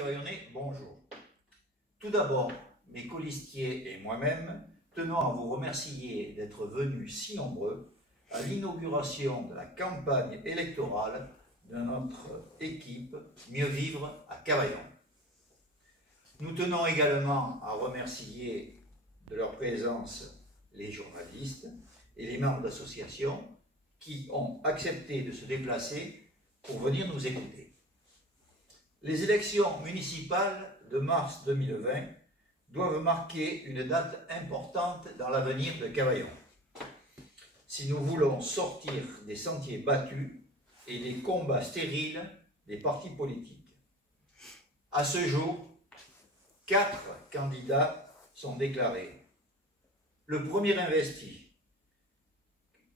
Cavaillonnais, bonjour. Tout d'abord, mes colistiers et moi-même tenons à vous remercier d'être venus si nombreux à l'inauguration de la campagne électorale de notre équipe Mieux Vivre à Cavaillon. Nous tenons également à remercier de leur présence les journalistes et les membres d'associations qui ont accepté de se déplacer pour venir nous écouter. Les élections municipales de mars 2020 doivent marquer une date importante dans l'avenir de Cavaillon. Si nous voulons sortir des sentiers battus et des combats stériles des partis politiques. À ce jour, 4 candidats sont déclarés. Le premier investi,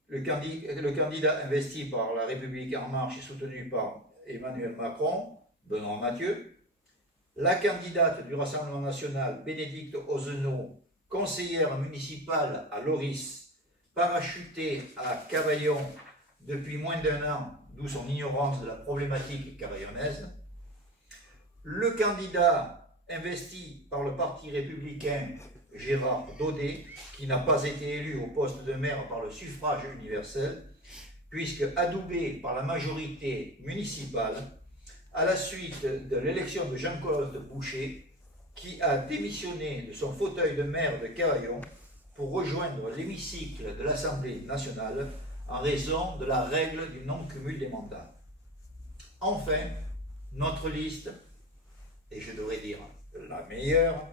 le candidat investi par La République En Marche et soutenu par Emmanuel Macron, Benoît Mathieu, la candidate du Rassemblement National, Bénédicte Ozenot, conseillère municipale à Loris, parachutée à Cavaillon depuis moins d'1 an, d'où son ignorance de la problématique cavaillonnaise, le candidat investi par le Parti républicain, Gérard Daudet, qui n'a pas été élu au poste de maire par le suffrage universel, puisque adoubé par la majorité municipale, à la suite de l'élection de Jean-Claude Boucher, qui a démissionné de son fauteuil de maire de Cavaillon pour rejoindre l'hémicycle de l'Assemblée nationale en raison de la règle du non-cumul des mandats. Enfin, notre liste, et je devrais dire la meilleure,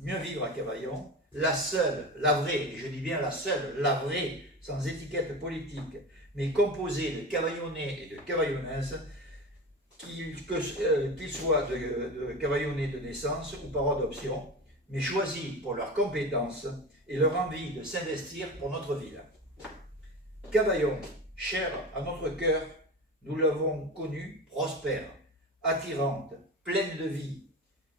Mieux Vivre à Cavaillon, la seule, la vraie, et je dis bien la seule, la vraie, sans étiquette politique, mais composée de Cavaillonnais et de Cavaillonnaises, qu'ils soient de Cavaillonnais de naissance ou par adoption, mais choisis pour leurs compétences et leur envie de s'investir pour notre ville. Cavaillon, cher à notre cœur, nous l'avons connue prospère, attirante, pleine de vie,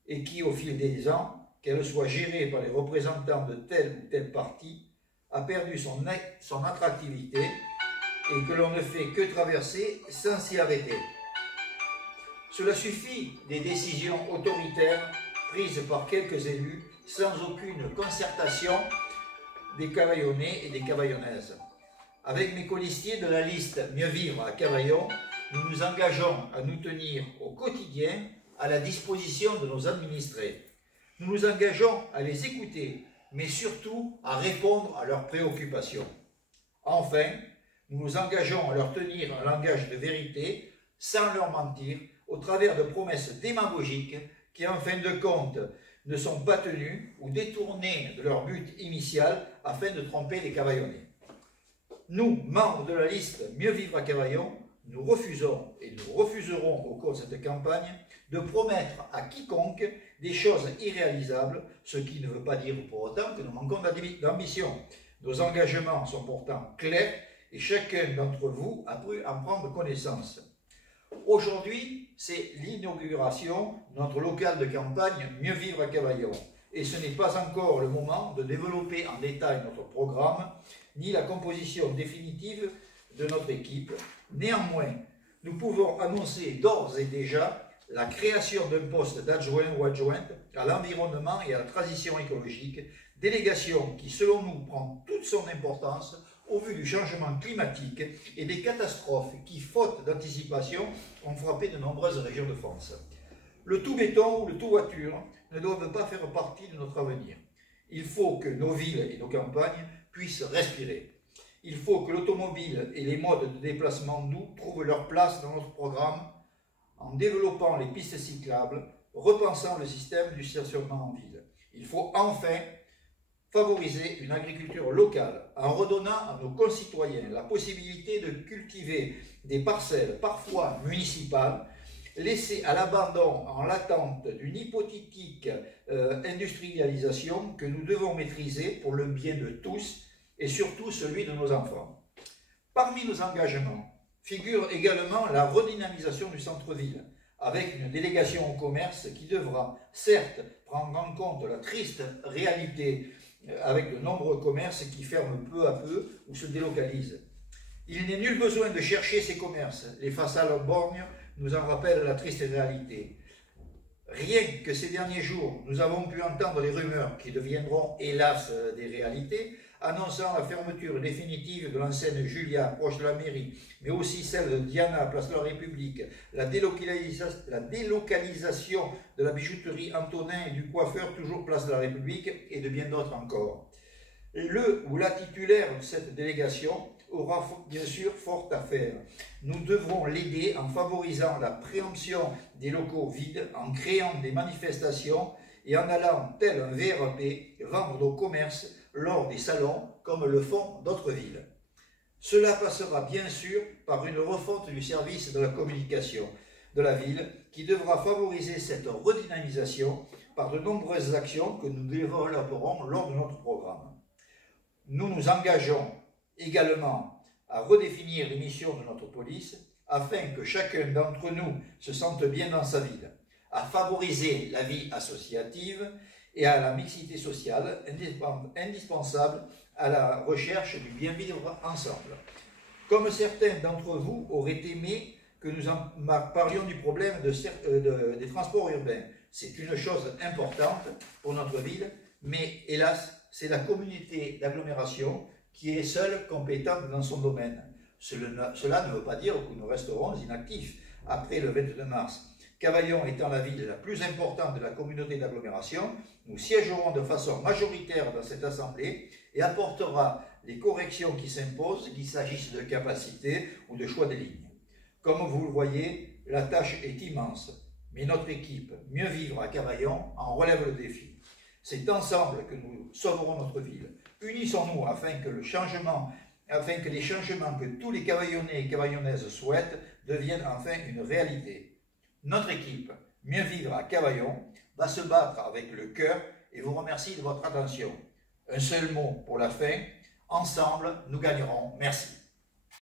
et qui, au fil des ans, qu'elle soit gérée par les représentants de tel ou tel parti, a perdu son attractivité et que l'on ne fait que traverser sans s'y arrêter. Cela suffit des décisions autoritaires prises par quelques élus sans aucune concertation des Cavaillonnais et des Cavaillonnaises. Avec mes colistiers de la liste Mieux Vivre à Cavaillon, nous nous engageons à nous tenir au quotidien à la disposition de nos administrés. Nous nous engageons à les écouter, mais surtout à répondre à leurs préoccupations. Enfin, nous nous engageons à leur tenir un langage de vérité, sans leur mentir, au travers de promesses démagogiques qui, en fin de compte, ne sont pas tenues ou détournées de leur but initial afin de tromper les Cavaillonnais. Nous, membres de la liste Mieux Vivre à Cavaillon, nous refusons et nous refuserons au cours de cette campagne de promettre à quiconque des choses irréalisables, ce qui ne veut pas dire pour autant que nous manquons d'ambition. Nos engagements sont pourtant clairs et chacun d'entre vous a pu en prendre connaissance. Aujourd'hui, c'est l'inauguration de notre local de campagne Mieux Vivre à Cavaillon. Et ce n'est pas encore le moment de développer en détail notre programme, ni la composition définitive de notre équipe. Néanmoins, nous pouvons annoncer d'ores et déjà la création d'un poste d'adjoint ou adjointe à l'environnement et à la transition écologique, délégation qui, selon nous, prend toute son importance au vu du changement climatique et des catastrophes qui, faute d'anticipation, ont frappé de nombreuses régions de France. Le tout béton ou le tout voiture ne doivent pas faire partie de notre avenir. Il faut que nos villes et nos campagnes puissent respirer. Il faut que l'automobile et les modes de déplacement doux trouvent leur place dans notre programme en développant les pistes cyclables, repensant le système du stationnement en ville. Il faut enfin favoriser une agriculture locale en redonnant à nos concitoyens la possibilité de cultiver des parcelles parfois municipales laissées à l'abandon en l'attente d'une hypothétique industrialisation que nous devons maîtriser pour le bien de tous et surtout celui de nos enfants. Parmi nos engagements figure également la redynamisation du centre-ville avec une délégation au commerce qui devra certes prendre en compte la triste réalité avec de nombreux commerces qui ferment peu à peu ou se délocalisent. Il n'est nul besoin de chercher ces commerces. Les façades borgnes nous en rappellent la triste réalité. Rien que ces derniers jours, nous avons pu entendre les rumeurs qui deviendront hélas des réalités, annonçant la fermeture définitive de l'enseigne Julia, proche de la mairie, mais aussi celle de Diana, place de la République, la délocalisation de la bijouterie Antonin et du coiffeur, toujours place de la République, et de bien d'autres encore. Le ou la titulaire de cette délégation aura bien sûr fort à faire. Nous devrons l'aider en favorisant la préemption des locaux vides, en créant des manifestations et en allant, tel un VRP, vendre nos commerces lors des salons, comme le font d'autres villes. Cela passera bien sûr par une refonte du service de la communication de la ville, qui devra favoriser cette redynamisation par de nombreuses actions que nous développerons lors de notre programme. Nous nous engageons également à redéfinir les missions de notre police afin que chacun d'entre nous se sente bien dans sa ville, à favoriser la vie associative et à la mixité sociale indispensable à la recherche du bien vivre ensemble. Comme certains d'entre vous auraient aimé que nous en parlions du problème des transports urbains, c'est une chose importante pour notre ville, mais hélas, c'est la communauté d'agglomération qui est seule compétente dans son domaine. Cela ne veut pas dire que nous resterons inactifs après le 22 mars. Cavaillon étant la ville la plus importante de la communauté d'agglomération, nous siégerons de façon majoritaire dans cette assemblée et apportera les corrections qui s'imposent, qu'il s'agisse de capacité ou de choix des lignes. Comme vous le voyez, la tâche est immense, mais notre équipe Mieux Vivre à Cavaillon en relève le défi. C'est ensemble que nous sauverons notre ville. Unissons-nous afin que les changements que tous les Cavaillonnais et Cavaillonnaises souhaitent deviennent enfin une réalité. Notre équipe Mieux Vivre à Cavaillon va se battre avec le cœur et vous remercie de votre attention. Un seul mot pour la fin, ensemble nous gagnerons. Merci.